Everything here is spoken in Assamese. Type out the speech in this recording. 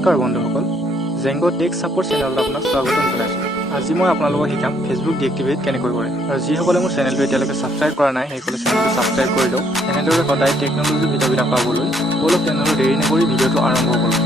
নমস্কাৰ বন্ধুসকল, জেংগো টেক সাপোৰ্ট চেনেলত আপোনাক স্বাগতম জনাইছোঁ। আজি মই আপোনালোকক শিকাম ফেচবুক ডিএক্টিভেট কেনেকৈ কৰে। আৰু যিসকলে মোৰ চেনেলটো এতিয়ালৈকে ছাবস্ক্ৰাইব কৰা নাই সেইসকলে চেনেলটো ছাবস্ক্ৰাইব কৰি দিয়ক। এনেদৰে সদায় টেকন'লজি ভিডিঅ'বিলাক পাবলৈ সকলো চেনেলটো দেৰি নকৰি ভিডিঅ'টো আৰম্ভ কৰোঁ।